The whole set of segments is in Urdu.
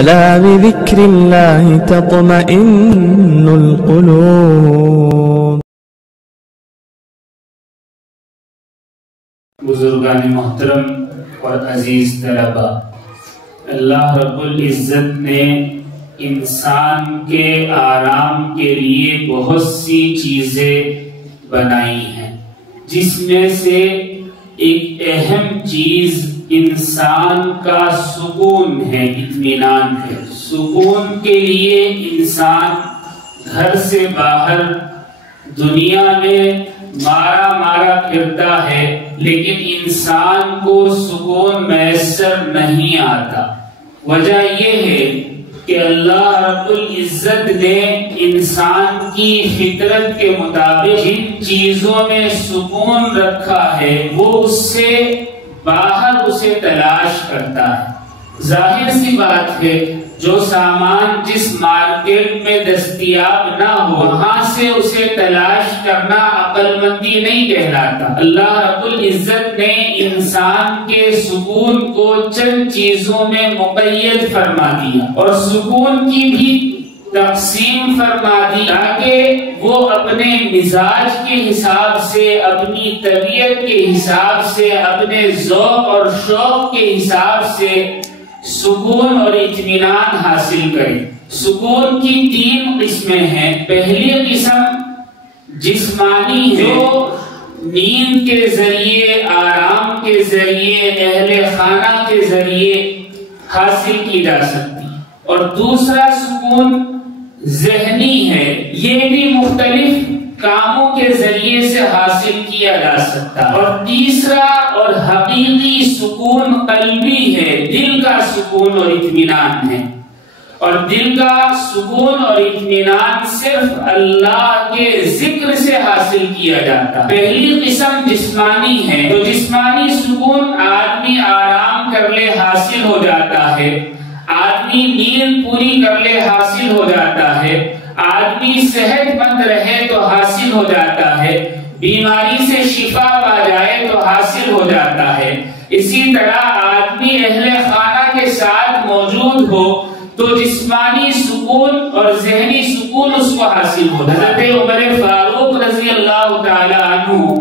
ألا بذكر الله تطمئن القلوب. بزرگان محترم اور عزیز طلبہ، اللہ رب العزت نے انسان کے آرام کے لیے بہت سی چیزیں بنائی ہیں، جس میں سے ایک اہم چیز انسان کا سکون ہے، اطمینان ہے۔ سکون کے لیے انسان گھر سے باہر دنیا میں مارا پھرتا ہے، لیکن انسان کو سکون میسر نہیں آتا۔ وجہ یہ ہے کہ اللہ رب العزت نے انسان کی فطرت کے مطابق جن چیزوں میں سکون رکھا ہے وہ اس سے باہر اسے تلاش کرتا ہے۔ ظاہر سی بات ہے، جو سامان جس مارکیٹ میں دستیاب نہ ہو وہاں سے اسے تلاش کرنا عقل مندی نہیں کہلاتا۔ اللہ رب العزت نے انسان کے سکون کو چند چیزوں میں مقید فرما دیا اور سکون کی بھی تقسیم فرما دی تاکہ وہ اپنے مزاج کے حساب سے، اپنی طبیعت کے حساب سے، اپنے ذوق اور شوق کے حساب سے سکون اور اطمینان حاصل کریں۔ سکون کی 3 قسمیں ہیں۔ پہلی قسم جسمانی ہے، جو نیند کے ذریعے، آرام کے ذریعے، اہل خانہ کے ذریعے حاصل کی جا سکتی، اور دوسرا سکون ذہنی ہے، یہ بھی مختلف کاموں کے ذریعے سے حاصل کیا جا سکتا، اور تیسرا اور حقیقی سکون قلبی ہے، دل کا سکون اور اطمینان ہے، اور دل کا سکون اور اطمینان صرف اللہ کے ذکر سے حاصل کیا جاتا۔ پہلی قسم جسمانی ہے، تو جسمانی سکون آدمی آرام کر لے حاصل ہو جاتا ہے، آدمی نیند پوری کر لے حاصل ہو جاتا ہے، آدمی صحت مند رہے تو حاصل ہو جاتا ہے، بیماری سے شفا پا جائے تو حاصل ہو جاتا ہے۔ اسی طرح آدمی اہل خانہ کے ساتھ موجود ہو تو جسمانی سکون اور ذہنی سکون اس کو حاصل ہو۔ حضرت عمر فاروق رضی اللہ تعالی عنہ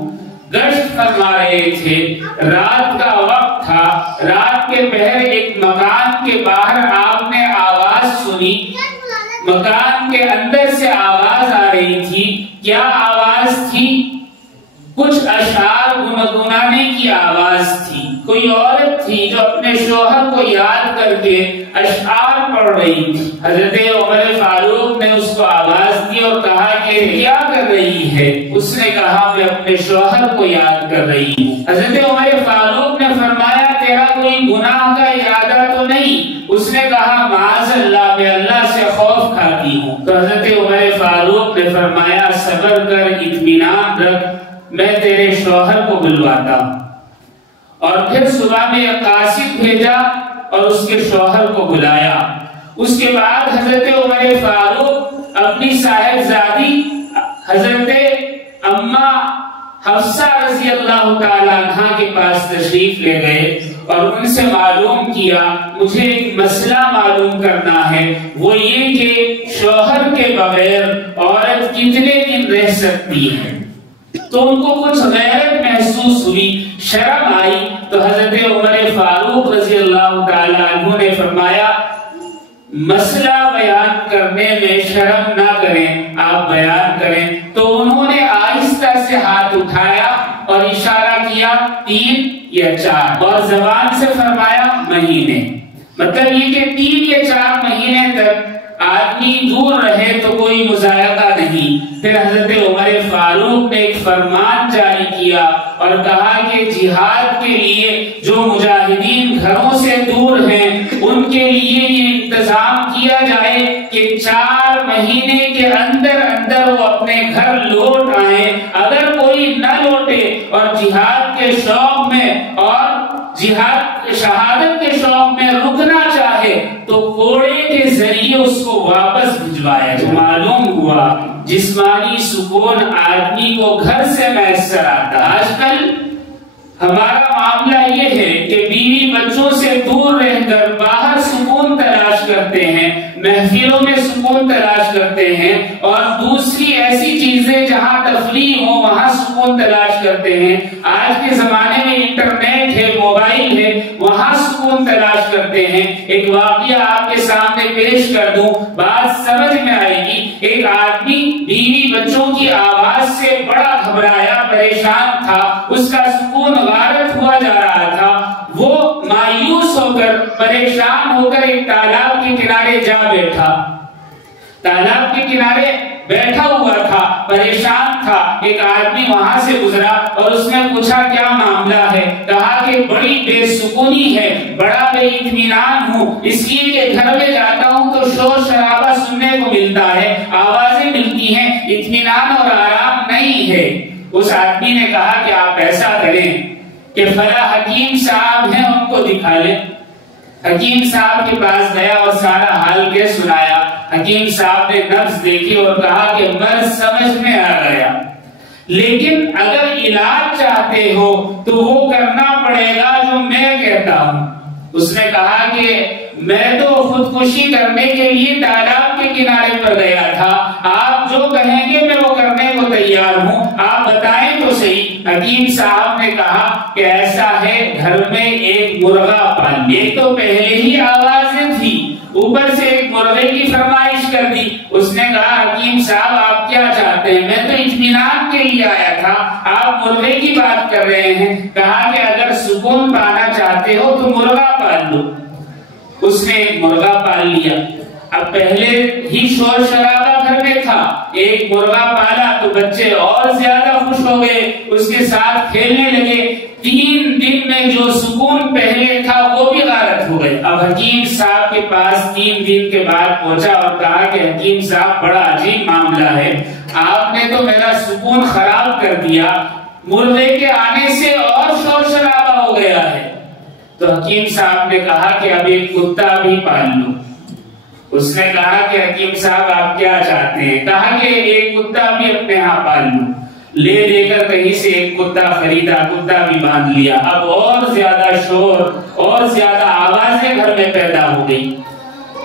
گشت فرما رہے تھے، رات کا وقت تھا، رات کے پہر ایک مکان کے باہر آپ نے آواز سنی، مکان کے اندر سے آواز آ رہی تھی۔ کیا آواز تھی؟ کچھ اشعار گنگنانے کی آواز تھی۔ کوئی عورت تھی جو اپنے شوہر کو یاد کر کے اشعار پڑھ رہی تھی۔ حضرت عمر فاروق نے اس کو آواز دی اور کہا کہ کیا کر رہی ہے؟ اس نے کہا میں اپنے شوہر کو یاد کر رہی ہوں۔ حضرت عمر فاروق نے فرمایا تیرا کوئی گناہ کا ارادہ تو نہیں؟ اس نے کہا معاذ اللہ، میں اللہ سے خوف کھاتی ہوں۔ تو حضرت عمر فاروق نے فرمایا صبر کر، اطمینان رکھ، میں تیرے شوہر کو بلواتا ہوں۔ اور پھر صبح میں ایک قاصد بھیجا اور اس کے شوہر کو بلایا۔ اس کے بعد حضرت عمر فاروق اپنی صاحبزادی حضرت اماں حفصہ رضی اللہ تعالی عنہ کے پاس تشریف لے گئے اور ان سے معلوم کیا مجھے ایک مسئلہ معلوم کرنا ہے، وہ یہ کہ شوہر کے بغیر عورت کتنے دن رہ سکتی ہے؟ تو ان کو کچھ غیرت محسوس ہوئی، شرم آئی، تو حضرت عمر فاروق رضی اللہ تعالی عنہ نے فرمایا مسئلہ بیان کرنے میں شرم نہ کریں، آپ بیان کریں۔ تو انہوں نے آہستہ سے ہاتھ اٹھایا اور اشارہ کیا 3 یا 4 اور زبان سے فرمایا مہینے، مطلب یہ کہ 3 یا 4 مہینے تک آدمی دور رہے تو کوئی مذائقہ نہیں۔ پھر حضرت عمر فاروق نے ایک فرمان جاری کیا اور کہا کہ جہاد کے لیے جو مجاہدین گھروں سے دور ہیں ان کے لیے یہ انتظام کیا جائے کہ 4 مہینے کے اندر اندر وہ اپنے گھر لوٹ آئیں۔ اگر کوئی نہ لوٹے اور جہاد کے شوق میں اور جہاد شہادت کے شوق میں رکنا چاہے تو گھوڑے کے ذریعے اس کو واپس بھجوایا۔ تو معلوم ہوا جسمانی سکون آدمی کو گھر سے میسر آتا۔ آج کل ہمارا معاملہ یہ ہے کہ بیوی بچوں سے دور رہ کر باہر سکون تلاش کرتے ہیں، محفلوں میں سکون تلاش کرتے ہیں، اور دوسری ایسی چیزیں جہاں تفریح ہو وہاں سکون تلاش کرتے ہیں۔ آج کے زمانے میں انٹرنیٹ ہے، موبائل ہے، وہاں سکون تلاش کرتے ہیں۔ ایک واقعہ آپ کے سامنے پیش کر دوں، بات سمجھ میں آئے گی۔ ایک آدمی بیوی بچوں کی آواز سے بڑا گھبرایا، پریشان تھا، اس کا سکون غارت ہوا جا رہا تھا۔ وہ مایوس ہو کر، پریشان ہو کر ایک تالاب کے کنارے جا بیٹھا۔ تالاب کے کنارے بیٹھا ہوا تھا، پریشان تھا۔ ایک آدمی وہاں سے گزرا اور اس نے پوچھا کیا معاملہ ہے؟ کہا کہ بڑی بے سکونی ہے، بڑا بے اطمینان ہوں، اس لیے کہ گھر میں جاتا ہوں تو شور شرابہ سننے کو ملتا ہے، آوازیں ملتی ہیں، اطمینان اور آرام نہیں ہے۔ اس آدمی نے کہا کہ آپ ایسا کریں کہ فلاں حکیم صاحب ہیں، ان کو دکھا لیں۔ حکیم صاحب کے پاس گیا اور سارا حال کے سنایا۔ حکیم صاحب نے نبض دیکھی اور کہا کہ مرض سمجھ میں آ گیا، لیکن اگر علاج چاہتے ہو تو وہ کرنا پڑے گا جو میں کہتا ہوں۔ اس نے کہا کہ میں تو خودکشی کرنے کے لیے تالاب کے کنارے پر گیا تھا، آپ جو کہیں گے میں وہ کرنے کو تیار ہوں، آپ بتائیں تو صحیح۔ حکیم صاحب نے کہا کہ ایسا ہے، گھر میں ایک مرغا پال، ایک تو پہلے ہی آوازیں تھی، اوپر سے ایک مرغے کی فرمائش کر دی۔ اس نے کہا حکیم صاحب آپ کیا چاہتے ہیں؟ میں تو اطمینان کے لیے آیا تھا، آپ مرغے کی بات کر رہے ہیں۔ کہا کہ اگر سکون پانا چاہتے ہو تو مرغا پال لو۔ اس نے ایک مرغا پال لیا۔ اب پہلے ہی شور شرابہ گھر میں تھا، ایک مرغا پالا تو بچے اور زیادہ خوش ہو گئے، اس کے ساتھ کھیلنے لگے۔ 3 دن میں جو سکون پہلے تھا وہ بھی غارت ہو گئے۔ اب حکیم صاحب کے پاس 3 دن کے بعد پہنچا اور کہا کہ حکیم صاحب بڑا عجیب معاملہ ہے، آپ نے تو میرا سکون خراب کر دیا، مرغے کے آنے سے اور شور شرابہ ہو گیا ہے۔ تو حکیم صاحب نے کہا کہ اب ایک کتا بھی پال لو۔ اس نے کہا کہ حکیم صاحب آپ کیا چاہتے ہیں؟ کہا کہ ایک کتا بھی اپنے ہاں پال لو۔ لے دے کر کہیں سے ایک کتا خریدا، کتا بھی باندھ لیا۔ اب اور زیادہ شور اور زیادہ آوازیں گھر میں پیدا ہو گئی۔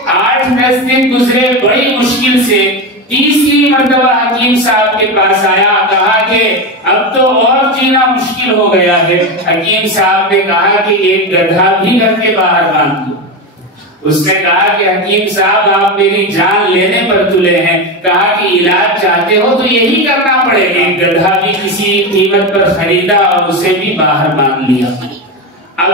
8-10 دن گزرے، بڑی مشکل سے تیسری مرتبہ حکیم صاحب کے پاس آیا، کہا کہ اب تو اور جینا مشکل ہو گیا ہے۔ حکیم صاحب نے کہا کہ ایک گدھا بھی گھر کے باہر باندھ دو۔ اس نے کہا کہ حکیم صاحب آپ میری جان لینے پر تلے ہیں، کہا کہ علاج چاہتے ہو تو یہی کرنا پڑے گا۔ ایک گدھا بھی کسی قیمت پر خریدا اور اسے بھی باہر باندھ لیا۔ اب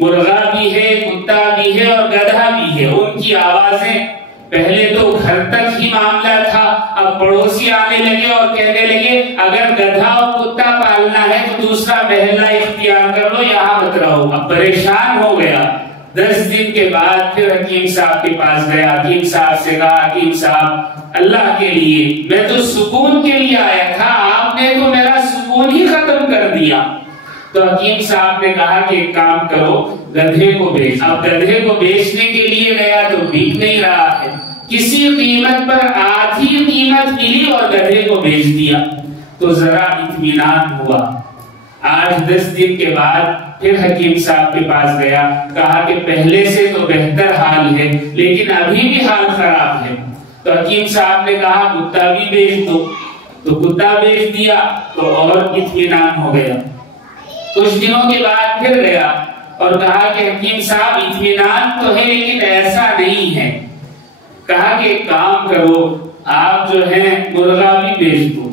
مرغا بھی ہے، کتا بھی ہے اور گدھا بھی ہے، ان کی آوازیں پہلے تو گھر تک ہی معاملہ تھا، اب پڑوسی آنے لگے اور کہنے لگے اگر گدھا اور کتا پالنا ہے تو دوسرا محلہ اختیار کر لو، یہاں مت رہو۔ اب پریشان ہو گیا۔ 10 دن کے بعد پھر حکیم صاحب کے پاس گیا۔ حکیم صاحب سے کہا حکیم صاحب اللہ کے لیے میں تو سکون کے لیے آیا تھا، آپ نے تو میرا سکون ہی ختم کر دیا۔ تو حکیم صاحب نے کہا کہ ایک کام کرو، گدھے کو بیچ۔ اب گدھے کو بیچنے کے لیے گیا تو بک نہیں رہا ہے، کسی قیمت پر آدھی قیمت ملی اور گدھے کو بیچ دیا تو ذرا اطمینان ہوا۔ 8-10 دن کے بعد پھر حکیم صاحب کے پاس گیا، کہا کہ پہلے سے تو بہتر حال ہے لیکن ابھی بھی حال خراب ہے۔ تو حکیم صاحب نے کہا کتا بھی بیچ دو، تو کتا بیچ دیا تو اور اطمینان ہو گیا۔ کچھ دنوں کے بعد پھر گیا اور کہا کہ حکیم صاحب اطمینان تو ہے لیکن ایسا نہیں ہے۔ کہا کہ ایک کام کرو، آپ جو ہیں مرغا بھی بیچ دو۔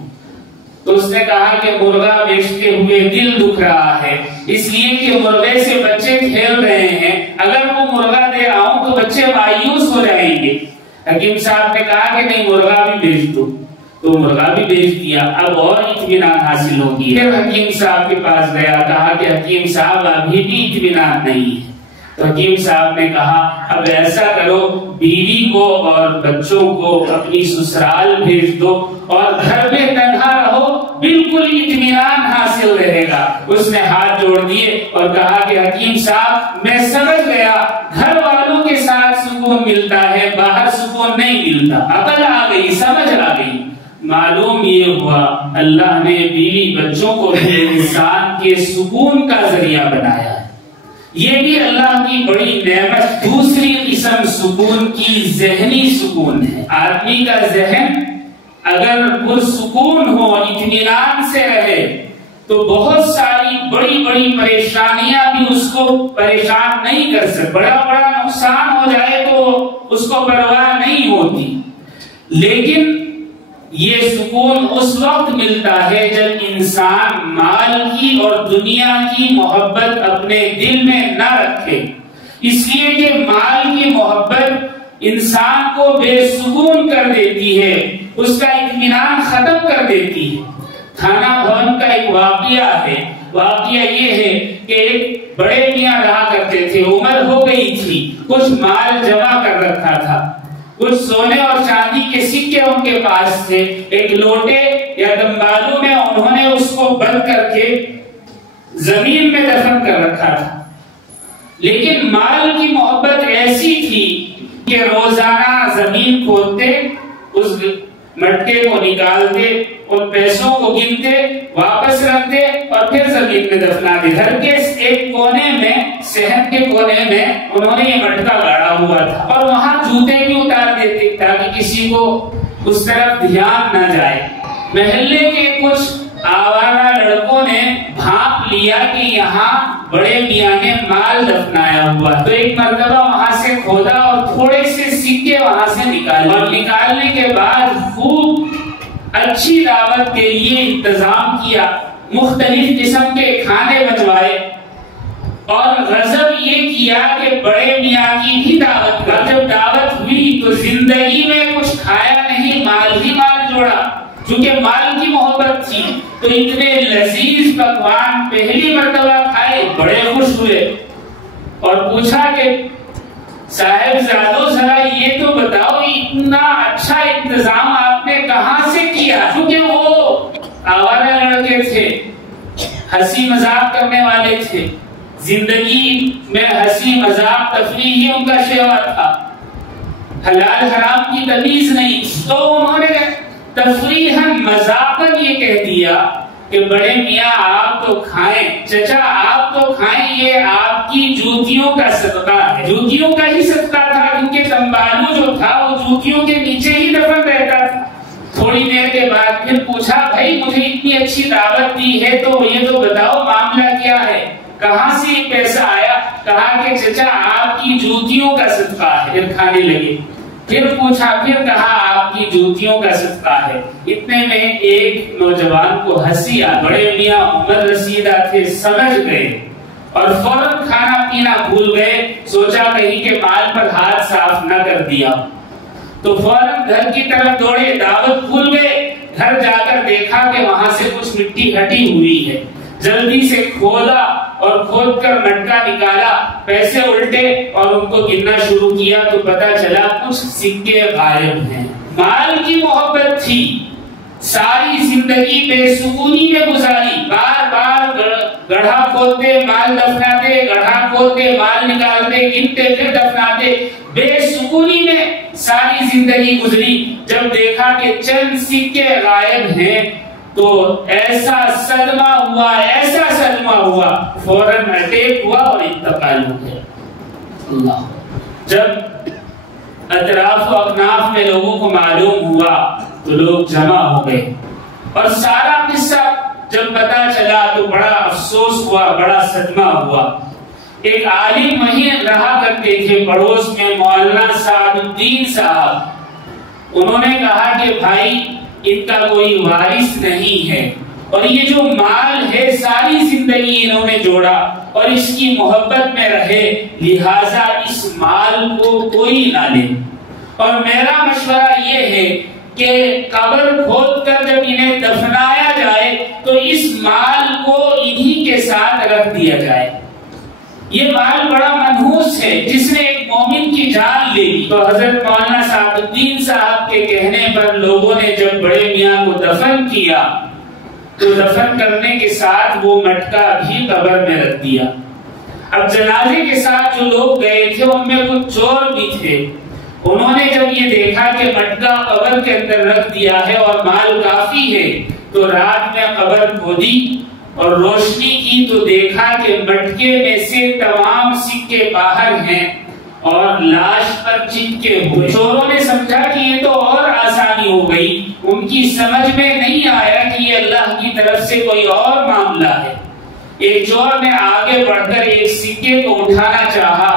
تو اس نے کہا کہ مرغا بیچتے ہوئے دل دکھ رہا ہے، اس لیے کہ مرغے سے بچے کھیل رہے ہیں، اگر وہ مرغا دے آؤں تو بچے مایوس ہو جائیں گے۔ حکیم صاحب نے کہا کہ نہیں مرغا بھی بیچ دو، تو مرغا بھی بیچ دیا۔ اب اور اطمینان حاصل ہو گیا۔ پھر حکیم صاحب کے پاس گیا، کہا کہ حکیم صاحب ابھی بھی اطمینان نہیں ہے۔ تو حکیم صاحب نے کہا اب ایسا کرو، بیوی کو اور بچوں کو اپنی سسرال بھیج دو اور گھر میں تنہا رہو، بالکل اطمینان حاصل رہے گا۔ اس نے ہاتھ جوڑ دیے اور کہا کہ حکیم صاحب میں سمجھ گیا، گھر والوں کے ساتھ سکون ملتا ہے، باہر سکون نہیں ملتا۔ عقل آ گئی، سمجھ آ گئی۔ معلوم یہ ہوا اللہ نے بیوی بچوں کو بھی انسان کے سکون کا ذریعہ بنایا ہے۔ یہ بھی اللہ کی بڑی نعمت۔ دوسری قسم سکون کی ذہنی سکون ہے۔ آدمی کا ذہن اگر پرسکون ہو، اطمینان سے رہے، تو بہت ساری بڑی بڑی پریشانیاں بھی اس کو پریشان نہیں کر سکتے۔ بڑا بڑا نقصان ہو جائے تو اس کو پرواہ نہیں ہوتی، لیکن یہ سکون اس وقت ملتا ہے جب انسان مال کی اور دنیا کی محبت اپنے دل میں نہ رکھے، اس لیے کہ مال کی محبت انسان کو بے سکون کر دیتی ہے، اس کا اطمینان ختم کر دیتی ہے۔ تھانہ بھون کا ایک واقعہ ہے۔ واقعہ یہ ہے کہ ایک بڑے میاں رہا کرتے تھے، عمر ہو گئی تھی، کچھ مال جمع کر رکھا تھا، کچھ سونے اور چاندی کے سکے ان کے پاس تھے، ایک لوٹے یا دمبالو میں انہوں نے اس کو بند کر کے زمین میں دفن کر رکھا تھا۔ لیکن مال کی محبت ایسی تھی کہ روزانہ زمین کھودتے، اس مٹکے کو نکالتے، ان پیسوں کو گنتے، واپس رکھتے اور پھر زمین میں دفنا دے۔ گھر کے ایک کونے میں، صحن کے کونے میں انہوں نے یہ مٹکا گاڑا ہوا تھا، اور وہاں جوتے بھی اتار دیتے تاکہ کسی کو اس طرف دھیان نہ جائے۔ محلے کے کچھ آوارہ لڑکوں نے بھانپ لیا کہ یہاں بڑے میاں نے مال دفنایا ہوا، تو ایک مرتبہ وہاں سے کھودا اور تھوڑے سے سکے وہاں سے نکالے، اور نکالنے کے بعد خوب اچھی دعوت کے لیے انتظام کیا، مختلف قسم کے کھانے بنوائے، اور غضب یہ کیا کہ بڑے میاں کی بھی دعوت کا۔ جب دعوت ہوئی تو زندگی میں کچھ کھایا نہیں، مال ہی مال جوڑا، چونکہ مال کی محبت تھی تو اتنے لذیذ پکوان پہلی مرتبہ کھائے، بڑے خوش ہوئے، اور پوچھا کہ صاحب زادو ذرا یہ تو بتاؤ اتنا اچھا انتظام آپ نے کہاں سے کیا؟ کیونکہ وہ آوارہ لڑکے تھے، ہنسی مذاق کرنے والے تھے، زندگی میں ہنسی مذاق تفریح ہی ان کا شیوا تھا، حلال حرام کی تمیز نہیں، تو انہوں نے تفریحاً مذاقاً یہ کہہ دیا کہ بڑے میاں آپ تو کھائیں، چچا آپ تو کھائیں، یہ آپ کی جوتیوں کا صدقہ ہے۔ جوتیوں کا ہی صدقہ تھا، ان کے تمبالو جو تھا وہ جوتیوں کے نیچے ہی دفن رہتا تھا۔ تھوڑی دیر کے بعد پھر پوچھا بھائی مجھے اتنی اچھی دعوت دی ہے تو یہ تو بتاؤ معاملہ کیا ہے، کہاں سے یہ پیسہ آیا؟ کہا کہ چچا آپ کی جوتیوں کا صدقہ ہے۔ پھر کھانے لگے، پھر پوچھا، پھر کہا آپ کی جوتیوں کا صدقہ ہے۔ اتنے میں ایک نوجوان کو ہنسی آ، بڑے میاں عمر رسیدہ تھے، سمجھ گئے اور فوراً کھانا پینا بھول گئے، سوچا کہیں کہ مال پر ہاتھ صاف نہ کر دیا، تو فوراً گھر کی طرف دوڑے، دعوت بھول گئے، گھر جا کر دیکھا کہ وہاں سے کچھ مٹی ہٹی ہوئی ہے، جلدی سے کھودا اور کھود کر مٹکا نکالا، پیسے الٹے اور ان کو گننا شروع کیا تو پتا چلا کچھ سکے غائب ہیں۔ مال کی محبت تھی، ساری زندگی بے سکونی میں گزاری، بار بار گڑھا کھودتے مال دفناتے، گڑھا کھودتے مال نکالتے، گنتے پھر دفناتے، بے سکونی میں ساری زندگی گزری۔ جب دیکھا کہ چند سکے غائب ہیں تو ایسا صدمہ ہوا، فوراً اٹیک ہوا اور انتقال ہو گیا۔ اللہ، جب اطراف و اکناف میں لوگوں کو معلوم ہوا تو لوگ جمع ہو گئے، اور سارا قصہ جب پتا چلا تو بڑا افسوس ہوا، بڑا صدمہ ہوا۔ ایک عالم وہیں رہا کرتے تھے پڑوس میں، مولانا سعد الدین صاحب، انہوں نے کہا کہ بھائی ان کا کوئی وارث نہیں ہے، اور یہ جو مال ہے ساری زندگی انہوں نے جوڑا اور اس کی محبت میں رہے، لہٰذا اس مال کو کوئی نہ لے، اور میرا مشورہ یہ ہے کہ قبر کھود کر جب انہیں دفنایا جائے تو اس مال کو انہی کے ساتھ رکھ دیا جائے۔ یہ مال بڑا منحوس ہے، جس نے ایک مومن کی جان لے لی۔ تو حضرت مولانا سعد الدین صاحب کے کہنے پر لوگوں نے جب بڑے میاں کو دفن کیا تو دفن کرنے کے ساتھ وہ مٹکا بھی قبر میں رکھ دیا۔ اب جنازے کے ساتھ جو لوگ گئے تھے ان میں کچھ چور بھی تھے، انہوں نے جب یہ دیکھا کہ مٹکا قبر کے اندر رکھ دیا ہے اور مال کافی ہے تو رات میں قبر کھودی اور روشنی کی تو دیکھا کہ مٹکے میں سے تمام سکے باہر ہیں اور لاش پر چپکے ہوئے۔ چوروں نے سمجھا کہ یہ تو اور آسانی ہو گئی، ان کی سمجھ میں نہیں آیا کہ یہ اللہ کی طرف سے کوئی اور معاملہ ہے۔ ایک چور نے آگے بڑھ کر ایک سکے کو اٹھانا چاہا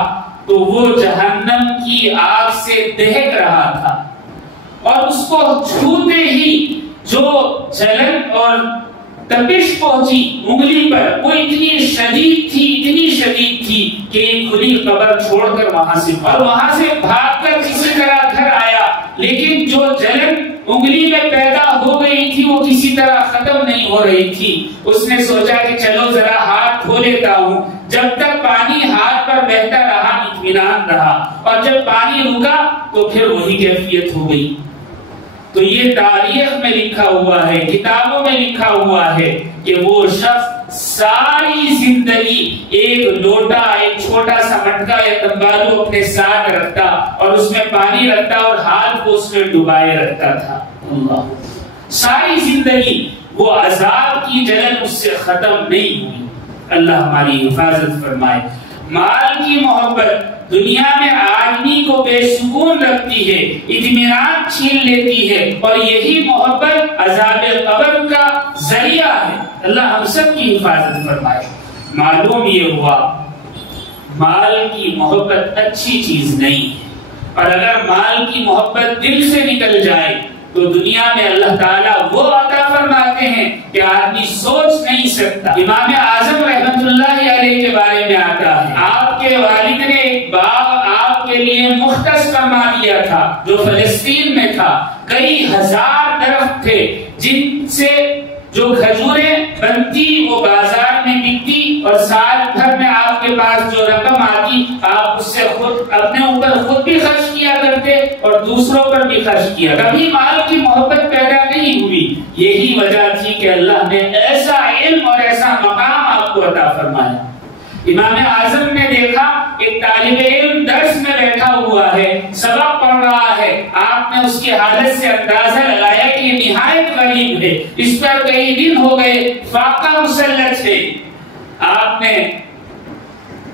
تو وہ جہنم کی آگ سے دہک رہا تھا، اور اس کو چھوتے ہی جو جلن اور تپش پہنچی انگلی پر وہ اتنی شدید تھی کہ ایک کھلی قبر چھوڑ کر وہاں سے بھاگ کر کسی طرح گھر آیا، لیکن جو جلن انگلی میں پیدا ہو گئی تھی وہ کسی طرح ختم نہیں ہو رہی تھی۔ اس نے سوچا کہ چلو ذرا ہاتھ دھو لیتا ہوں۔ جب تک پانی ہاتھ پر بہتا رہا اطمینان رہا، اور جب پانی رکا تو پھر وہی کیفیت ہو گئی۔ تو یہ تاریخ میں لکھا ہوا ہے، کتابوں میں لکھا ہوا ہے کہ وہ شخص ساری زندگی ایک لوٹا، ایک چھوٹا سا مٹکا یا تمبالو اپنے ساتھ رکھتا اور اس میں پانی رکھتا اور ہاتھ کو اس میں ڈبائے رکھتا تھا۔ اللہ، ساری زندگی وہ عذاب کی جلن اس سے ختم نہیں ہوئی۔ اللہ ہماری حفاظت فرمائے۔ مال کی محبت دنیا میں آدمی کو بے سکون رکھتی ہے، اطمینان چھین لیتی ہے، اور یہی محبت عذاب قبر کا ذریعہ ہے۔ اللہ ہم سب کی حفاظت فرمائے۔ معلوم یہ ہوا مال کی محبت اچھی چیز نہیں ہے، اور اگر مال کی محبت دل سے نکل جائے تو دنیا میں اللہ تعالیٰ وہ عطا فرماتے ہیں کہ آدمی سوچ نہیں سکتا۔ امام اعظم رحمت اللہ علیہ کے بارے میں آتا ہے، آپ کے والد نے ایک باغ آپ کے لیے مختص فرما دیا تھا جو فلسطین میں تھا۔ کئی ہزار درخت تھے جن سے جو کھجوریں بنتی وہ بازار میں بکتی، اور سال بھر میں آپ کے پاس جو رقم آتی آپ اس سے خود اپنے اوپر خود بھی خرچ کیا کرتے اور دوسروں پر بھی خرچ کیا۔ کبھی مال کی محبت پیدا نہیں ہوئی۔ یہی وجہ تھی کہ اللہ نے ایسا علم اور ایسا مقام آپ کو عطا فرمایا۔ امام اعظم نے دیکھا ایک طالب علم درس میں بیٹھا ہوا ہے، سبق پڑھ رہا ہے، آپ نے اس کی حالت سے اندازہ لگایا کہ یہ نہایت غریب ہے، اس پر کئی دن ہو گئے، فاقہ مسلط ہے۔ آپ نے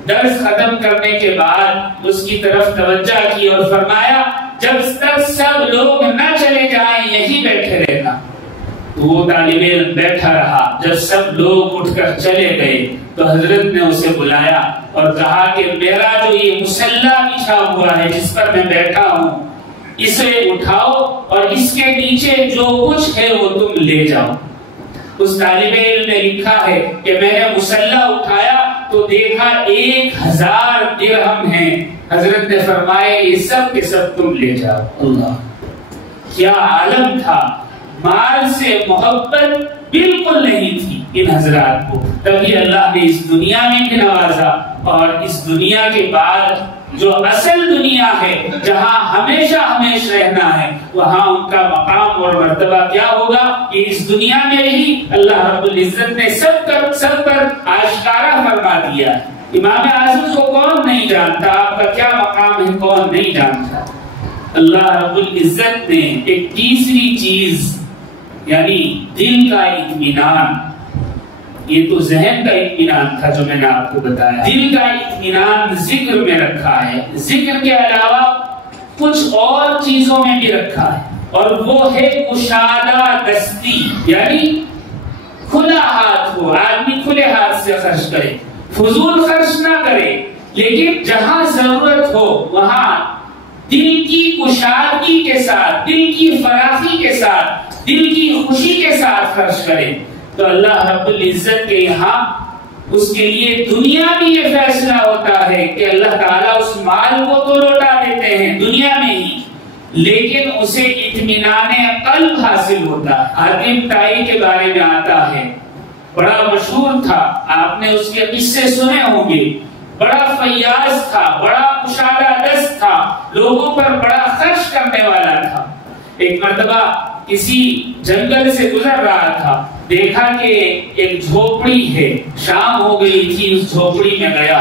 درس ختم کرنے کے بعد اس کی طرف توجہ کی اور فرمایا جب تک سب لوگ نہ چلے جائیں یہی بیٹھے رہنا۔ تو وہ طالب علم بیٹھا رہا۔ جب سب لوگ اٹھ کر چلے گئے تو حضرت نے اسے بلایا اور کہا کہ میرا جو یہ مصلی بچھا ہوا ہے جس پر میں بیٹھا ہوں اسے اٹھاؤ اور اس کے نیچے جو کچھ ہے وہ تم لے جاؤ۔ اس طالب علم نے لکھا ہے کہ میں نے مصلی اٹھایا تو دیکھا 1000 درہم ہیں۔ حضرت نے فرمایا یہ سب کے سب تم لے جاؤ۔ اللہ، کیا عالم تھا! مال سے محبت بالکل نہیں تھی ان حضرات کو، تبھی اللہ نے اس دنیا میں بھی نوازا، اور اس دنیا کے بعد جو اصل دنیا ہے جہاں ہمیشہ رہنا ہے وہاں ان کا مقام اور مرتبہ کیا ہوگا یہ اس دنیا میں ہی اللہ رب العزت نے سب پر آشکارا فرما دیا ہے۔ امام اعظم کو کون نہیں جانتا، آپ کا کیا مقام ہے کون نہیں جانتا۔ اللہ رب العزت نے ایک تیسری چیز یعنی دل کا اطمینان، یہ تو ذہن کا اطمینان تھا جو میں نے آپ کو بتایا، دل کا اطمینان ذکر میں رکھا ہے، ذکر کے علاوہ کچھ اور چیزوں میں بھی رکھا ہے، اور وہ ہے کشادہ دستی، یعنی کھلا ہاتھ ہو، آدمی کھلے ہاتھ سے خرچ کرے، فضول خرچ نہ کرے، لیکن جہاں ضرورت ہو وہاں دل کی کشادگی کے ساتھ، دل کی فراخی کے ساتھ، دل کی خوشی کے ساتھ خرچ کرے، تو اللہ رب العزت کے یہاں اس کے لیے دنیا میں یہ فیصلہ ہوتا ہے کہ اللہ تعالیٰ اس مال کو تو لوٹا دیتے ہیں دنیا میں ہی، لیکن اسے اطمینان قلب حاصل ہوتا ہے۔ حاتم طائی کے بارے میں آتا ہے، بڑا مشہور تھا، آپ نے اس کے قصے سنے ہوں گے، بڑا فیاض تھا، بڑا کشادہ دست تھا، لوگوں پر بڑا خرچ کرنے والا تھا۔ ایک مرتبہ کسی جنگل سے گزر رہا تھا، دیکھا کہ ایک جھوپڑی ہے، شام ہو گئی تھی، اس جھوپڑی میں گیا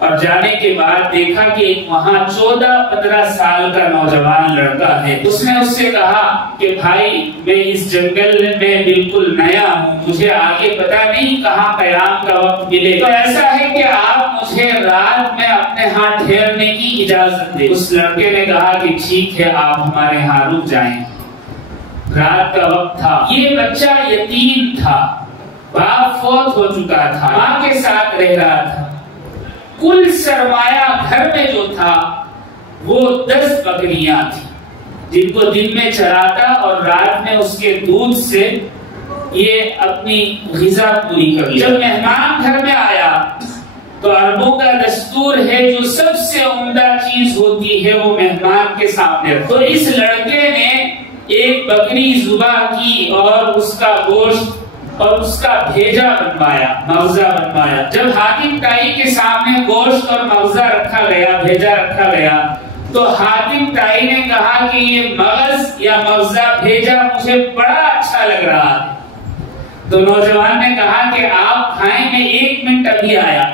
اور جانے کے بعد دیکھا کہ ایک وہاں 14-15 سال کا نوجوان لڑکا ہے. اس نے اس سے کہا کہ بھائی میں اس جنگل میں بالکل نیا ہوں, مجھے آگے پتا نہیں کہاں قیام کا وقت ملے, تو ایسا ہے کہ آپ مجھے رات میں اپنے ہاں ٹھہرنے کی اجازت دے. اس لڑکے نے کہا کہ ٹھیک ہے, آپ ہمارے ہاں رک جائیں. رات کا وقت تھا. یہ بچہ یتیم تھا, باپ فوت ہو چکا تھا, ماں کے ساتھ رہ رہا تھا. کل سرمایہ گھر میں جو تھا وہ 10 بکریاں تھی جن کو دن میں چراتا اور رات میں اس کے دودھ سے یہ اپنی غذا پوری کر لیا. جب مہمان گھر میں آیا تو عربوں کا دستور ہے جو سب سے عمدہ چیز ہوتی ہے وہ مہمان کے سامنے. تو اس لڑکے نے ایک بکری ذبح کی اور اس کا گوشت اور اس کا بھیجا بنوایا, مغزہ بنوایا. جب حاتم طائی کے سامنے گوشت اور مغزہ رکھا گیا, بھیجا رکھا گیا, تو حاتم طائی نے کہا کہ یہ مغز یا مغزہ بھیجا مجھے بڑا اچھا لگ رہا ہے. تو نوجوان نے کہا کہ آپ کھائیں, میں 1 منٹ ابھی آیا.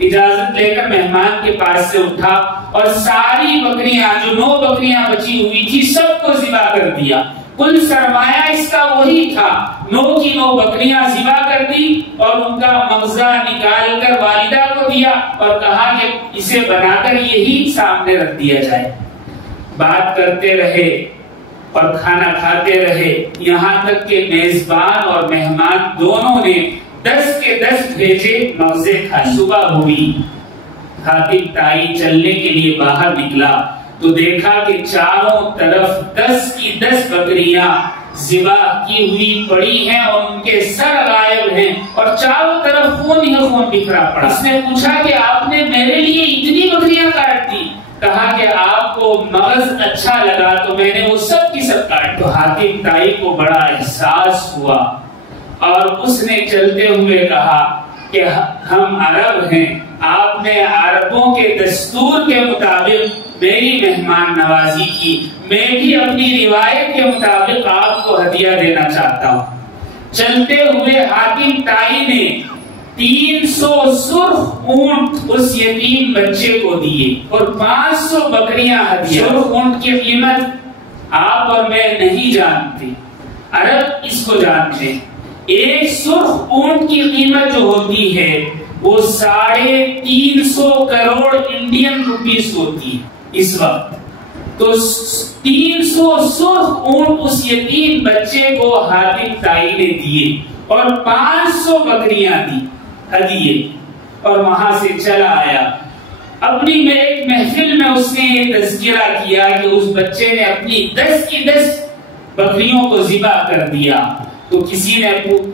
اجازت لے کر مہمان کے پاس سے اٹھا اور ساری بکریاں, جو 9 بکریاں بچی ہوئی تھی, سب کو ذبح کر دیا. کل سرمایہ اس کا وہی تھا. 9 کی 9 بکریاں ذبح کر دی اور ان کا مغزہ نکال کر والدہ کو دیا اور کہا کہ اسے بنا کر یہی سامنے رکھ دیا جائے. بات کرتے رہے اور کھانا کھاتے رہے, یہاں تک کہ میزبان اور مہمان دونوں نے 10 کے 10 بھیجے مغزے کھائے. صبح ہوئی, حاتم طائی چلنے کے لیے باہر نکلا تو دیکھا کہ چاروں طرف 10 کی 10 بکریاں ذبح کی ہوئی پڑی ہیں اور ان کے سر غائب ہیں اور چاروں طرف خون ہی خون بکھرا پڑا. اس نے پوچھا کہ آپ نے میرے لیے اتنی بکریاں کاٹ دی؟ کہا کہ آپ کو مغز اچھا لگا تو میں نے وہ سب کی سب کاٹ. تو حاتم طائی کو بڑا احساس ہوا اور اس نے چلتے ہوئے کہا کہ ہم عرب ہیں, آپ نے عربوں کے دستور کے مطابق میری مہمان نوازی کی, میں بھی اپنی روایت کے مطابق آپ کو ہدیہ دینا چاہتا ہوں. چلتے ہوئے حاتم طائی نے 300 سرخ اونٹ اس یتیم بچے کو دیے اور 500 بکریاں ہدیہ. سرخ اونٹ کی قیمت آپ اور میں نہیں جانتے, عرب اس کو جانتے ہیں. ایک سرخ اونٹ کی قیمت جو ہوتی ہے وہ 350 کروڑ انڈین روپیز ہوتی ہے اس وقت. تو 300 سرخ اونٹ اس یتیم بچے کو حاتم طائی نے دیے اور 500 بکریاں دی ہدیے اور وہاں سے چلا آیا. اپنی ایک محفل میں اس نے یہ تذکرہ کیا کہ اس بچے نے اپنی 10 کی 10 بکریوں کو ذبح کر دیا. تو کسی نے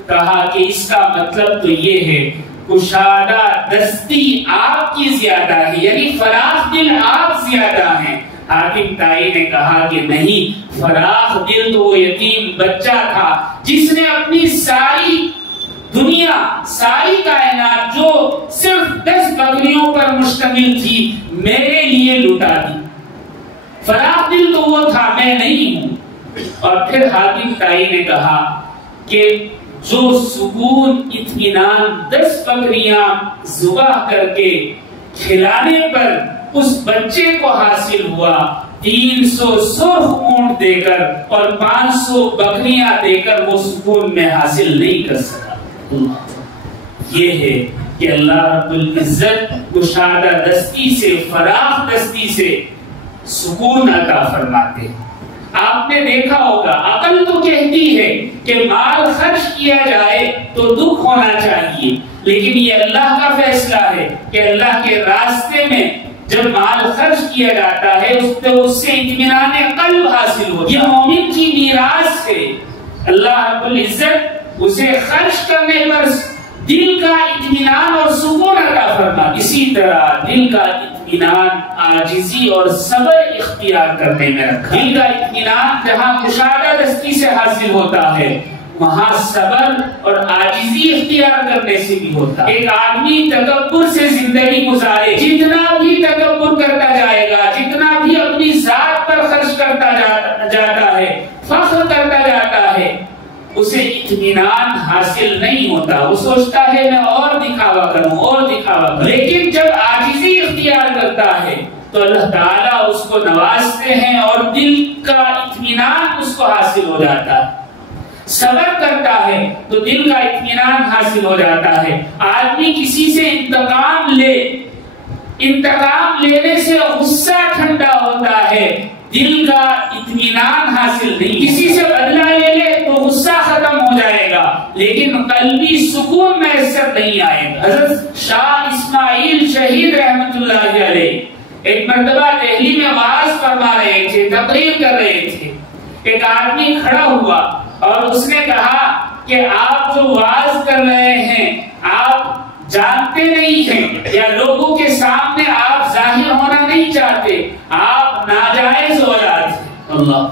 کہا کہ اس کا مطلب تو یہ ہے کشادہ دستی آپ کی زیادہ ہے, یعنی فراخ دل آپ زیادہ ہیں. حاتم طائی نے کہا کہ نہیں, فراخ دل تو وہ یتیم بچہ تھا جس نے اپنی ساری دنیا, ساری کائنات جو صرف 10 بکریوں پر مشتمل تھی میرے لیے لٹا دی. فراخ دل تو وہ تھا, میں نہیں ہوں. اور پھر حاتم طائی نے کہا کہ جو سکون اطمینان 10 بکریاں ذبح کر کے کھلانے پر اس بچے کو حاصل ہوا, 300 سرخ اونٹ دے کر اور 500 بکریاں دے کر وہ سکون میں حاصل نہیں کر سکا. یہ ہے کہ اللہ رب العزت کشادہ دستی سے, فراخ دستی سے سکون عطا فرماتے ہیں. آپ نے دیکھا ہوگا عقل تو کہتی ہے کہ مال خرچ کیا جائے تو دکھ ہونا چاہیے, لیکن یہ اللہ کا فیصلہ ہے کہ اللہ کے راستے میں جب مال خرچ کیا جاتا ہے اس سے اطمینان قلب حاصل ہو. یہ مومن کی میراث ہے. اللہ رب العزت اسے خرچ کرنے پر دل کا اطمینان اور سکون عطا فرما. اسی طرح دل کا اطمینان عاجزی اور صبر اختیار کرنے میں رکھا. دل کا اطمینان جہاں مشاہدہ دستی سے حاصل ہوتا ہے وہاں صبر اور عاجزی اختیار کرنے سے بھی ہوتا ہے. ایک آدمی تکبر سے زندگی گزارے, جتنا بھی تکبر کرتا جائے گا, جتنا بھی اپنی ذات پر خرچ کرتا جاتا ہے, فخر کرتا جاتا ہے, اسے اطمینان حاصل نہیں ہوتا، وہ سوچتا ہے میں اور دکھاوا کروں اور دکھاوا کروں، لیکن جب عاجزی اختیار کرتا ہے تو اللہ تعالیٰ اس کو نوازتے ہیں اور دل کا اطمینان اس کو حاصل ہو جاتا ہے۔ صبر کرتا ہے تو دل کا اطمینان حاصل ہو جاتا ہے۔ آدمی کسی سے انتقام لے، انتقام لینے سے غصہ ٹھنڈا ہوتا ہے، دل کا اطمینان حاصل نہیں۔ کسی سے بدلہ لے لے تو غصہ ختم ہو جائے گا، لیکن قلبی سکون میسر نہیں آئے گا۔ حضرت شاہ اسماعیل شہید رحمت اللہ علیہ ایک مرتبہ دہلی میں وعظ فرما رہے تھے، تقریر کر رہے تھے۔ ایک آدمی کھڑا ہوا اور اس نے کہا کہ آپ جو وعظ کر رہے ہیں آپ جانتے نہیں ہیں، یا لوگوں کے سامنے آپ ظاہر ہونا نہیں چاہتے، آپ ناجائز اولاد ہیں۔ اللہ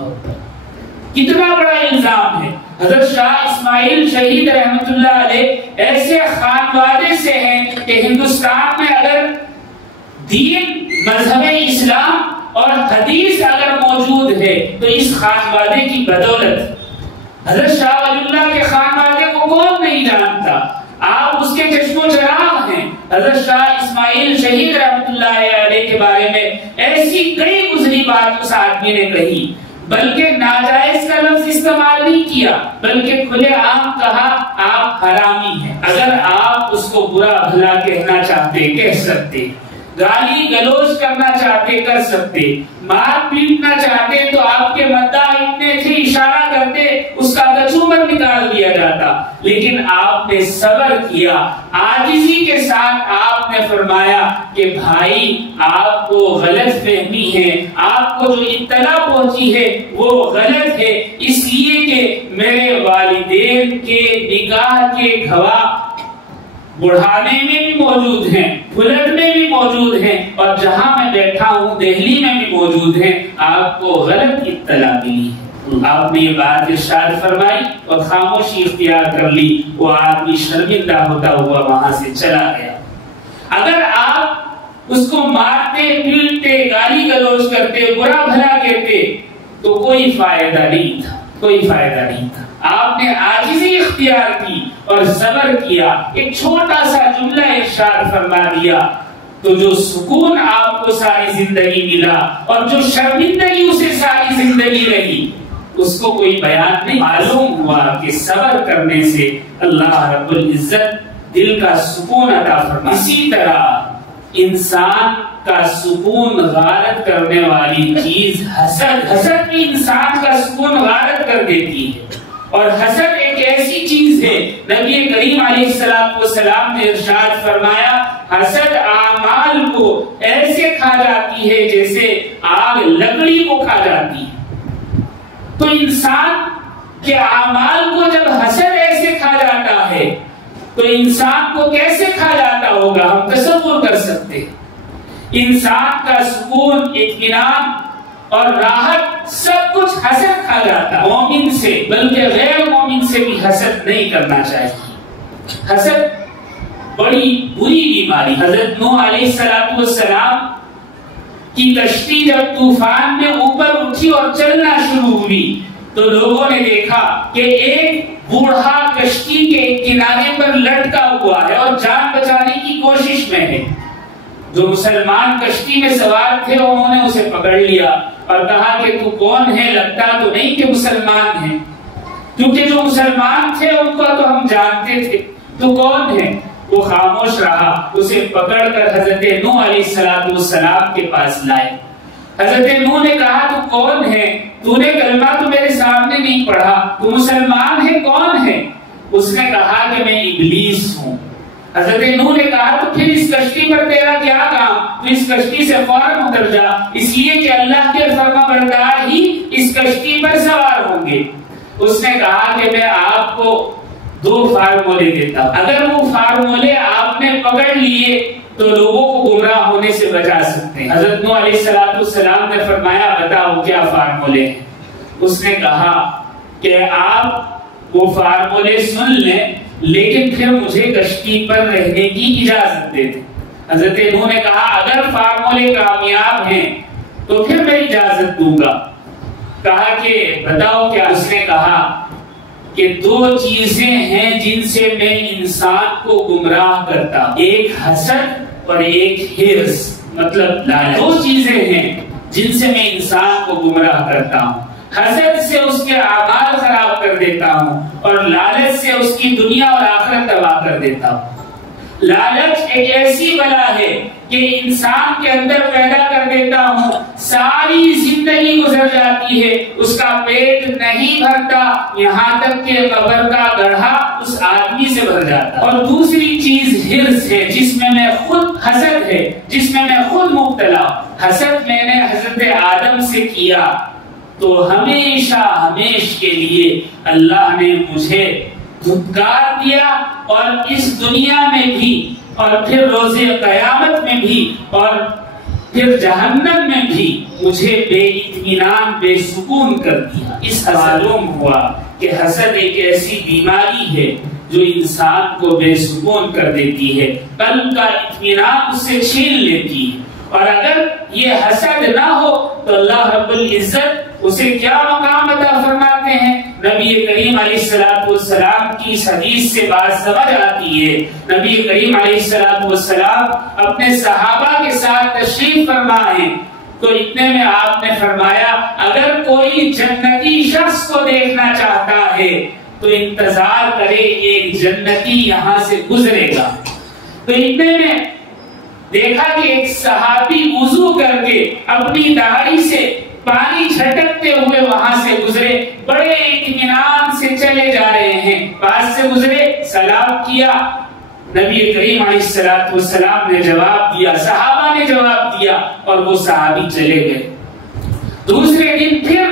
کتنا بڑا الزام ہے۔ حضرت شاہ اسماعیل شہید رحمت اللہ علیہ ایسے خانوادے سے ہیں کہ ہندوستان میں اگر دین، مذہب اسلام اور حدیث اگر موجود ہے تو اس خانوادے کی بدولت۔ حضرت شاہ ولی اللہ کے خانوادے کو کون نہیں جانتا، آپ اس کے چشم و چراغ ہیں۔ حضرت شاہ اسماعیل شہید رحمت اللہ علیہ کے بارے میں ایسی کئی گزری بات اس آدمی نے کہی، بلکہ ناجائز کا لفظ استعمال نہیں کیا، بلکہ کھلے عام کہا آپ حرامی ہیں۔ اگر آپ اس کو برا بھلا کہنا چاہتے کہہ سکتے، گالی گلوچ کرنا چاہتے کر سکتے، مار پیٹنا چاہتے تو آپ کے مداح اتنے تھے اشارہ کرتے اس کا کچومر نکال دیا جاتا، لیکن آپ نے صبر کیا، عاجزی کے ساتھ آپ نے فرمایا کہ بھائی آپ کو غلط فہمی ہے، آپ کو جو اطلاع پہنچی ہے وہ غلط ہے، اس لیے کہ میرے والدین کے نکاح کے گواہ بڑھانے میں بھی موجود ہیں، پھلٹ میں بھی موجود ہیں، اور جہاں میں بیٹھا ہوں دہلی میں بھی موجود ہیں، آپ کو غلط اطلاع ملی ہے۔ آپ نے یہ بات ارشاد فرمائی اور خاموشی اختیار کر لی، وہ آدمی شرمندہ ہوتا ہوا وہاں سے چلا گیا۔ اگر آپ اس کو مارتے پیٹتے گالی گلوچ کرتے برا بھلا کہتے تو کوئی فائدہ نہیں تھا، کوئی فائدہ نہیں تھا۔ آپ نے عاجزی اختیار کی اور صبر کیا، ایک چھوٹا سا جملہ ارشاد فرما دیا تو جو سکون آپ کو ساری زندگی ملا اور جو شرمندگی اسے ساری زندگی رہی اس کو کوئی بیان نہیں۔ معلوم ہوا کہ صبر کرنے سے اللہ رب العزت دل کا سکون عطا فرما۔ اسی طرح انسان کا سکون غارت کرنے والی چیز حسد، حسد بھی انسان کا سکون غارت کر دیتی ہے، اور حسد ایک ایسی چیز ہے، نبی کریم علیہ السلام نے ارشاد فرمایا حسد اعمال کو ایسے کھا جاتی ہے جیسے آگ لکڑی کو کھا جاتی ہے۔ تو انسان کے اعمال کو جب حسد ایسے کھا جاتا ہے تو انسان کو کیسے کھا جاتا ہوگا ہم تصور کر سکتے ہیں۔ انسان کا سکون، اطمینان اور راحت سب کچھ حسد کھا جاتا ہے۔ مومن سے بلکہ غیر مومن سے بھی حسد نہیں کرنا چاہیے۔ حسد بڑی بری بیماری۔ حضرت نوح علیہ السلام کی کشتی جب طوفان میں اوپر اٹھی اور چلنا شروع ہوئی تو لوگوں نے دیکھا کہ ایک بوڑھا کشتی کے کنارے پر لٹکا ہوا ہے اور جان بچانے کی کوشش میں ہے۔ جو مسلمان کشتی میں سوار تھے انہوں نے اسے پکڑ لیا اور کہا کہ تو کون ہے، لگتا تو نہیں کہ مسلمان ہے، کیونکہ جو مسلمان تھے ان کو تو ہم جانتے تھے، تو کون ہے؟ وہ خاموش رہا۔ اسے پکڑ کر حضرت نوح علیہ السلام کے پاس لائے۔ حضرت نوح نے کہا تو کون ہے، تو نے کلمہ تو میرے سامنے نہیں پڑھا، تو مسلمان ہے، کون ہے؟ اس نے کہا کہ میں ابلیس ہوں۔ حضرت نوح نے کہا تو پھر اس کشتی پر تیرا کیا کام، تو اس کشتی سے فوراً اتر جا، اس لیے کہ اللہ کے فرما بردار ہی اس کشتی پر سوار ہوں گے۔ اس نے کہا کہ میں آپ کو 2 فارمولے دیتا ہوں، اگر وہ فارمولے آپ نے پکڑ لیے تو لوگوں کو گمراہ ہونے سے بچا سکتے ہیں۔ حضرت نوح علیہ السلام نے فرمایا بتاؤ کیا فارمولے ہیں؟ اس نے کہا کہ آپ وہ فارمولے سن لیں لیکن پھر مجھے کشتی پر رہنے کی اجازت دے دیں۔ حضرت نوح نے کہا اگر فارمولے کامیاب ہیں تو پھر میں اجازت دوں گا۔ کہا کہ بتاؤ کیا؟ اس نے کہا کہ دو چیزیں ہیں جن سے میں انسان کو گمراہ کرتا ہوں، ایک حسد اور ایک حرص، مطلب لالچ۔ دو چیزیں ہیں جن سے میں انسان کو گمراہ کرتا ہوں، حسد سے اس کے اعمال خراب کر دیتا ہوں اور لالچ سے اس کی دنیا اور آخرت تباہ کر دیتا ہوں۔ لالچ ایک ایسی بلا ہے کہ انسان کے اندر پیدا کر دیتا ہوں، ساری زندگی گزر جاتی ہے، اس کا پیٹ نہیں بھرتا، یہاں تک کہ قبر کا گڑھا اس آدمی سے بھر جاتا۔ اور دوسری چیز حرص ہے، جس میں میں خود حسد ہے، جس میں میں خود مبتلا ہوں۔ حسد میں نے حضرت آدم سے کیا تو ہمیشہ ہمیش کے لیے اللہ نے مجھے دھتکار دیا، اور اس دنیا میں بھی اور پھر روز قیامت میں بھی اور پھر جہنم میں بھی مجھے بے اطمینان بے سکون کر دیا۔ اس معلوم ہوا کہ حسد ایک ایسی بیماری ہے جو انسان کو بے سکون کر دیتی ہے، قلب کا اطمینان اس سے چھین لیتی ہے۔ اور اگر یہ حسد نہ ہو تو اللہ رب العزت اسے کیا مقام عطا فرماتے ہیں؟ نبی کریم علیہ السلام کی اس حدیث سے بات سمجھ آتی ہے۔ نبی کریم علیہ السلام اپنے صحابہ کے ساتھ تشریف فرما ہے تو اتنے میں آپ نے فرمایا اگر کوئی جنتی شخص کو دیکھنا چاہتا ہے تو انتظار کرے، ایک جنتی یہاں سے گزرے گا۔ تو اتنے میں دیکھا کہ ایک صحابی وضو کر کے اپنی داڑھی سے پانی چھٹکتے ہوئے وہاں سے گزرے، بڑے اطمینان سے چلے جا رہے ہیں، پاس سے گزرے، سلام کیا، نبی کریم علیہ السلام نے جواب دیا، صحابہ نے جواب دیا اور وہ صحابی چلے گئے۔ دوسرے دن پھر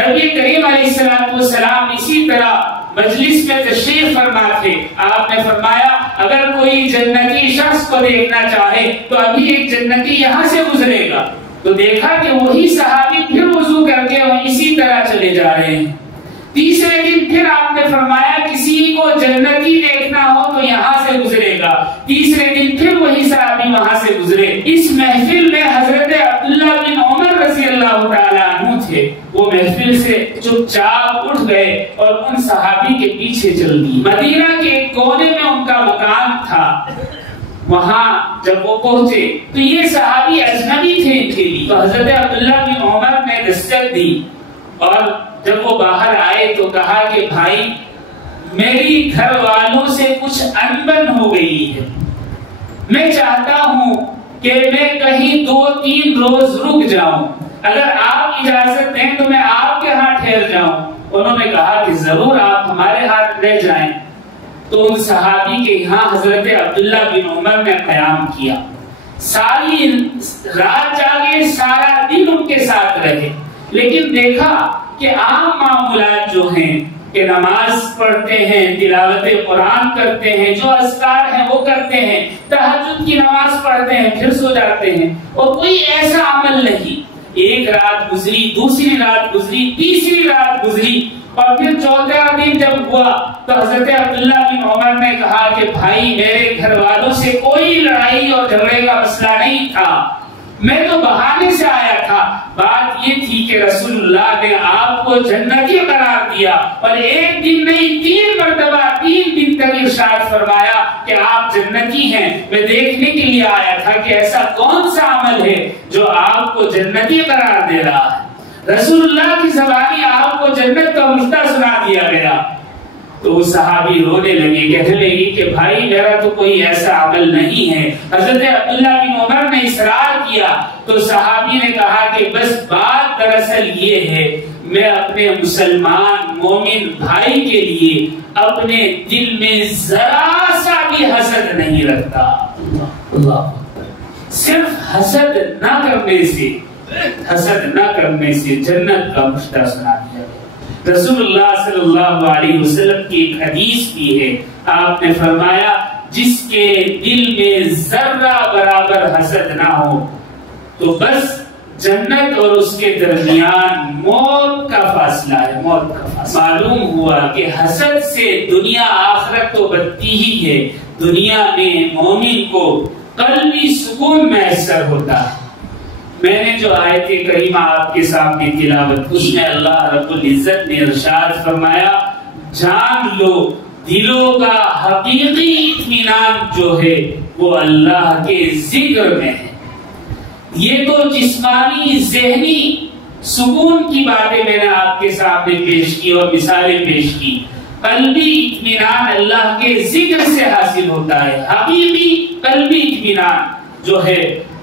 نبی کریم علیہ السلام اسی طرح مجلس میں تشریف فرما تھے، آپ نے فرمایا اگر کوئی جنتی شخص کو دیکھنا چاہے تو ابھی ایک جنتی یہاں سے گزرے گا۔ تو دیکھا کہ وہی صحابی پھر وضو کر کے اسی طرح چلے جا رہے ہیں۔ تیسرے دن پھر آپ نے فرمایا کسی کو جنتی دیکھنا ہو تو یہاں سے گزرے گا۔ تیسرے دن پھر وہی صحابی وہاں سے گزرے۔ اس محفل میں حضرت عبداللہ بن عمر رضی اللہ تعالیٰ عنہ تھے، وہ محفل سے چپ چاپ اٹھ گئے اور ان صحابی کے پیچھے چل دی۔ مدینہ کے ایک کونے میں ان کا مکان تھا، وہاں جب وہ پہنچے تو یہ صحابی اجنبی تھے ان کے لیے، تو حضرت عبداللہ بن عمر نے دستک دی اور جب وہ باہر آئے تو کہا کہ بھائی میری گھر والوں سے کچھ انبن ہو گئی ہے، میں چاہتا ہوں کہ میں کہیں 2-3 روز رک جاؤں، اگر آپ اجازت دیں تو میں آپ کے ہاں ٹھہر جاؤں۔ انہوں نے کہا کہ ضرور آپ ہمارے ہاتھ رہ جائیں۔ تو ان صحابی کے یہاں حضرت عبداللہ بن عمر نے قیام کیا، ساری رات جاگے، سارا دن ان کے ساتھ رہے، لیکن دیکھا کہ عام معمولات جو ہیں کہ نماز پڑھتے ہیں، تلاوت قرآن کرتے ہیں، جو اذکار ہیں وہ کرتے ہیں، تہجد کی نماز پڑھتے ہیں پھر سو جاتے ہیں، اور کوئی ایسا عمل نہیں۔ ایک رات گزری، دوسری رات گزری، تیسری رات گزری، اور پھر چوتھا دن جب ہوا تو حضرت عبداللہ بن عمر نے کہا کہ بھائی میرے گھر والوں سے کوئی لڑائی اور جھگڑے کا مسئلہ نہیں تھا، میں تو بہانے سے آیا تھا، بات یہ تھی کہ رسول اللہ نے آپ کو جنتی قرار دیا اور ایک دن نہیں 3 مرتبہ 3 دن تک ارشاد فرمایا کہ آپ جنتی ہیں۔ میں دیکھنے کے لیے آیا تھا کہ ایسا کون سا عمل ہے جو آپ کو جنتی قرار دے رہا ہے۔ رسول اللہ کی زبانی آپ کو جنت کا مشتہ سنا دیا گیا۔ تو وہ صحابی رونے لگے، کہنے لگے کہ بھائی میرا تو کوئی ایسا عمل نہیں ہے۔ حضرت عبداللہ بن عمر نے اصرار کیا تو صحابی نے کہا کہ بس بات دراصل یہ ہے، میں اپنے مسلمان مومن بھائی کے لیے اپنے دل میں ذرا سا بھی حسد نہیں رکھتا۔ اللہ، صرف حسد نہ کرنے سے جنت کا مشتہ سنا دیا گیا۔ رسول اللہ صلی اللہ علیہ وسلم کی ایک حدیث بھی ہے، آپ نے فرمایا جس کے دل میں ذرہ برابر حسد نہ ہو تو بس جنت اور اس کے درمیان موت کا فاصلہ ہے، موت کا فاصلہ۔ معلوم ہوا کہ حسد سے دنیا آخرت تو بنتی ہی ہے، دنیا میں مومن کو قلبی سکون میسر ہوتا ہے۔ میں نے جو آیت کریمہ آپ کے سامنے تلاوت کی، اس میں اللہ رب العزت نے ارشاد فرمایا جان لو دلوں کا حقیقی اطمینان جو ہے وہ اللہ کے ذکر میں ہے۔ یہ تو جسمانی ذہنی سکون کی باتیں میں نے آپ کے سامنے پیش کی اور مثالیں پیش کی۔ قلبی اطمینان اللہ کے ذکر سے حاصل ہوتا ہے۔ حقیقی قلبی اطمینان جو ہے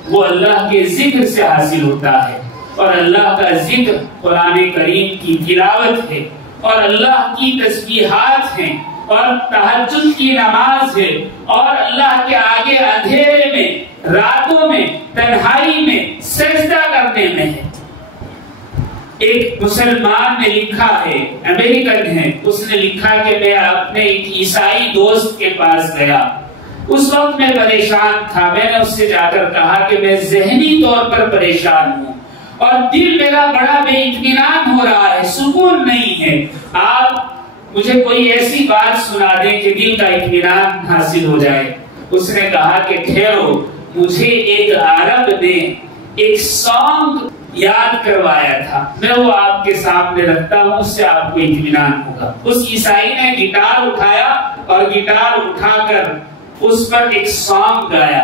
وہ اللہ کے ذکر سے حاصل ہوتا ہے، اور اللہ کا ذکر قرآن کریم کی تلاوت ہے، اور اللہ کی تسبیحات ہیں، اور تہجد کی نماز ہے، اور اللہ کے آگے اندھیرے میں، راتوں میں، تنہائی میں سجدہ کرنے میں ہے۔ ایک مسلمان نے لکھا ہے، امریکن ہے، اس نے لکھا کہ میں اپنے ایک عیسائی دوست کے پاس گیا، اس وقت میں پریشان تھا، میں نے اس سے جا کر کہا کہ میں ذہنی طور پر پریشان ہوں اور دل میرا بڑا بے اطمینان ہو رہا ہے، سکون نہیں ہے، آپ مجھے کوئی ایسی بات سنا دیں کہ دل کا اطمینان حاصل ہو جائے۔ اس نے کہا کہ ٹھہرو، مجھے ایک عرب نے ایک سانگ یاد کروایا تھا، میں وہ آپ کے سامنے رکھتا ہوں، اس سے آپ کو اطمینان ہوگا۔ اس عیسائی نے گٹار اٹھایا اور گٹار اٹھا کر اس پر ایک سانگ گایا۔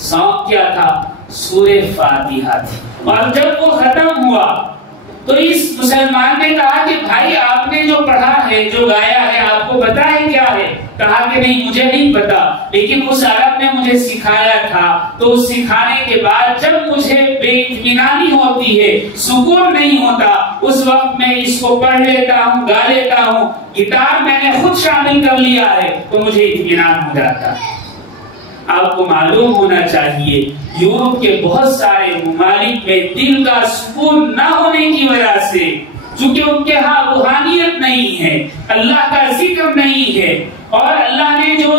سانگ کیا تھا؟ سورہ فاتحہ تھی۔ اور جب وہ ختم ہوا تو اس مسلمان نے کہا کہ بھائی آپ نے جو پڑھا ہے، جو گایا ہے، آپ کو پتا ہے کیا ہے؟ کہا کہ نہیں مجھے نہیں پتا، لیکن اس عرب نے مجھے سکھایا تھا، تو اس سکھانے کے بعد جب مجھے بے اطمینانی ہوتی ہے، سکون نہیں ہوتا، اس وقت میں اس کو پڑھ لیتا ہوں، گا لیتا ہوں، گٹار میں نے خود شامل کر لیا ہے تو مجھے اطمینان ہو جاتا ہے۔ آپ کو معلوم ہونا چاہیے یورپ کے بہت سارے ممالک میں دل کا سکون نہ ہونے کی وجہ سے، چونکہ ان کے ہاں روحانیت نہیں ہے، اللہ کا ذکر نہیں ہے، اور اللہ نے جو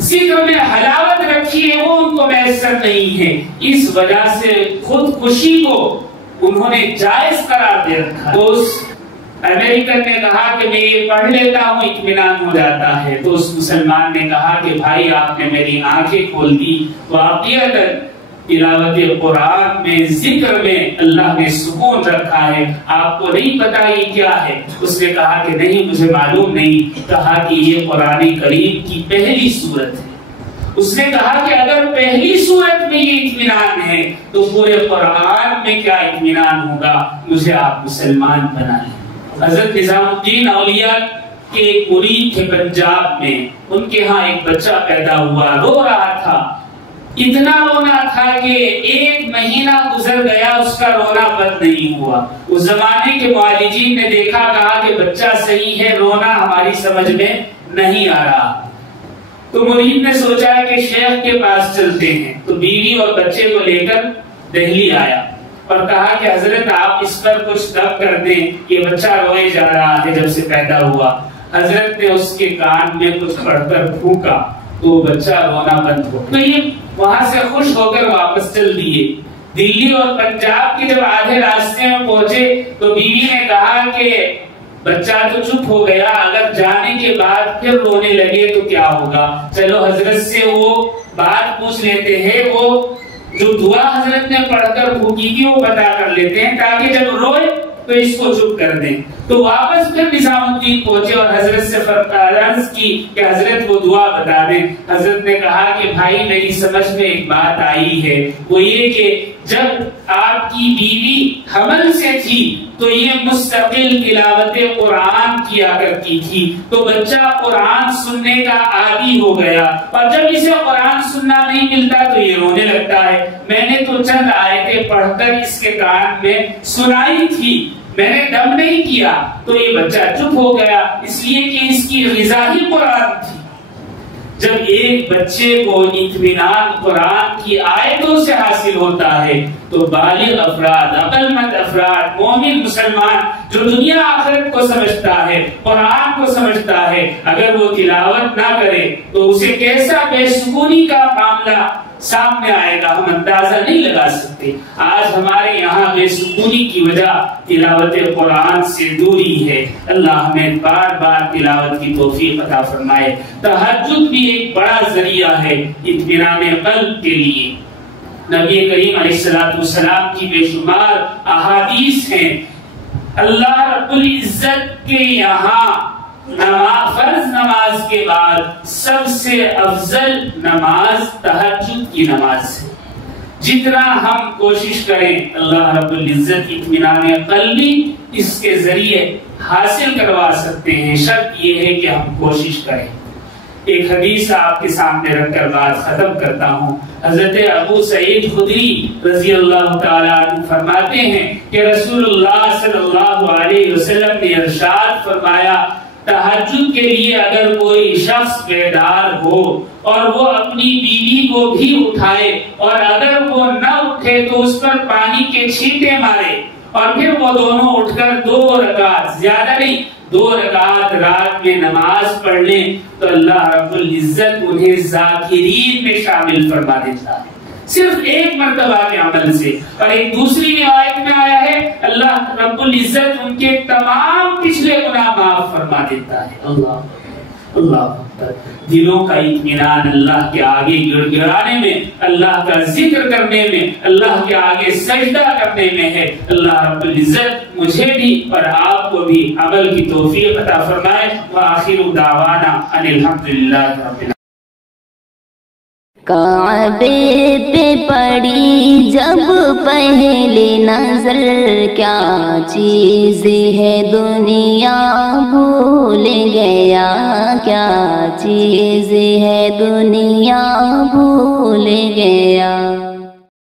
ذکر میں حلاوت رکھی ہے وہ ان کو میسر نہیں ہے، اس وجہ سے خودکشی کو انہوں نے جائز قرار دے رکھا۔ تو اس امریکن نے کہا کہ میں یہ پڑھ لیتا ہوں، اطمینان ہو جاتا ہے۔ تو اس مسلمان نے کہا کہ بھائی آپ نے میری آنکھیں کھول دی، واقعتاً تلاوت قرآن میں، ذکر میں اللہ نے سکون رکھا ہے، آپ کو نہیں پتا یہ کیا ہے؟ اس نے کہا کہ نہیں مجھے معلوم نہیں۔ کہا کہ یہ قرآن کریم کی پہلی سورت ہے۔ اس نے کہا کہ اگر پہلی سورت میں یہ اطمینان ہے تو پورے قرآن میں کیا اطمینان ہوگا؟ مجھے آپ مسلمان بنا لیں۔ حضرت نظام الدین اولیاء کے ایک مرید تھے پنجاب میں، ان کے ہاں ایک بچہ پیدا ہوا، رو رہا تھا، اتنا رونا تھا کہ 1 مہینہ گزر گیا اس کا رونا بند نہیں ہوا۔ اس زمانے کے معالجین نے دیکھا، کہا کہ بچہ صحیح ہے، رونا ہماری سمجھ میں نہیں آ رہا۔ تو مرید نے سوچا کہ شیخ کے پاس چلتے ہیں، تو بیوی اور بچے کو لے کر دہلی آیا اور کہا کہ حضرت آپ اس پر کچھ دب کر دیں، یہ بچہ روئے جا رہا ہے جب سے پیدا ہوا۔ حضرت نے اس کے کان میں کچھ پڑھ کر پھونکا تو بچہ رونا بند ہو۔ تو یہ وہاں سے خوش ہو کر واپس چل دیے۔ دلی اور پنجاب کے جب آدھے راستے میں پہنچے تو بیوی نے کہا کہ بچہ تو چپ ہو گیا، اگر جانے کے بعد پھر رونے لگے تو کیا ہوگا؟ چلو حضرت سے وہ بات پوچھ لیتے ہیں، وہ جو دعا حضرت نے پڑھ کر پھونکی تھی وہ پتا کر لیتے ہیں، تاکہ جب روئے تو اس کو چپ کر دیں۔ تو واپس پھر نظام الدین پہنچے اور حضرت سے عرض کی کہ حضرت وہ دعا بتا دیں۔ حضرت نے کہا کہ بھائی میری سمجھ میں ایک بات آئی ہے، وہ یہ کہ جب آپ کی بیوی حمل سے تھی تو یہ مستقل تلاوت قرآن کیا کرتی تھی، تو بچہ قرآن سننے کا عادی ہو گیا، اور جب اسے قرآن سننا نہیں ملتا تو یہ رونے لگتا ہے۔ میں نے تو چند آیتیں پڑھ کر اس کے کان میں سنائی تھی، میں نے دم نہیں کیا، تو یہ بچہ چپ ہو گیا، اس لیے کہ اس کی غذا ہی قرآن تھی۔ جب ایک بچے کو اطمینان قرآن کی آیتوں سے حاصل ہوتا ہے تو بالغ افراد، عقل مند افراد، مومن مسلمان جو دنیا آخرت کو سمجھتا ہے، قرآن کو سمجھتا ہے، اگر وہ تلاوت نہ کرے تو اسے کیسا بے سکونی کا معاملہ سامنے آئے گا، ہم اندازہ نہیں لگا سکتے۔ آج ہمارے یہاں بے سکونی کی وجہ تلاوت قرآن سے دوری ہے۔ اللہ ہمیں بار بار تلاوت کی توفیق عطا فرمائے۔ تہجد بھی ایک بڑا ذریعہ ہے اطمینان قلب کے لیے۔ نبی کریم علیہ السلام کی بے شمار احادیث ہیں۔ اللہ رب العزت کے یہاں فرض نماز کے بعد سب سے افضل نماز تہجد کی نماز ہے۔ جتنا ہم کوشش کریں اللہ رب العزت اطمینان قلبی اس کے ذریعے حاصل کروا سکتے ہیں، شرط یہ ہے کہ ہم کوشش کریں۔ ایک حدیث آپ کے سامنے رکھ کر بات ختم کرتا ہوں۔ حضرت ابو سعید خدری رضی اللہ تعالیٰ عنہ فرماتے ہیں کہ رسول اللہ صلی اللہ علیہ وسلم نے ارشاد فرمایا، تہجد کے لیے اگر کوئی شخص بیدار ہو اور وہ اپنی بیوی کو بھی اٹھائے اور اگر وہ نہ اٹھے تو اس پر پانی کے چھینٹے مارے اور پھر وہ دونوں اٹھ کر 2 رکعت، زیادہ نہیں 2 رکعت رات میں نماز پڑھ لیں تو اللہ رب العزت انہیں ذاکرین میں شامل فرما دیتا ہے، صرف ایک مرتبہ کے عمل سے۔ اور ایک دوسری روایت میں آیا ہے اللہ رب العزت ان کے تمام پچھلے گناہ معاف فرما دیتا ہے۔ اللہ اللہ اکبر۔ دلوں کا اطمینان اللہ کے آگے گڑ گڑانے میں، اللہ کا ذکر کرنے میں، اللہ کے آگے سجدہ کرنے میں ہے۔ اللہ رب العزت مجھے بھی اور آپ کو بھی عمل کی توفیق عطا فرمائے۔ وآخر دعوانا ان الحمدللہ رب العالمین۔ کعبے پہ پڑی جب پہلی نظر، کیا چیز ہے دنیا بھول گیا، کیا چیز ہے دنیا بھول گیا۔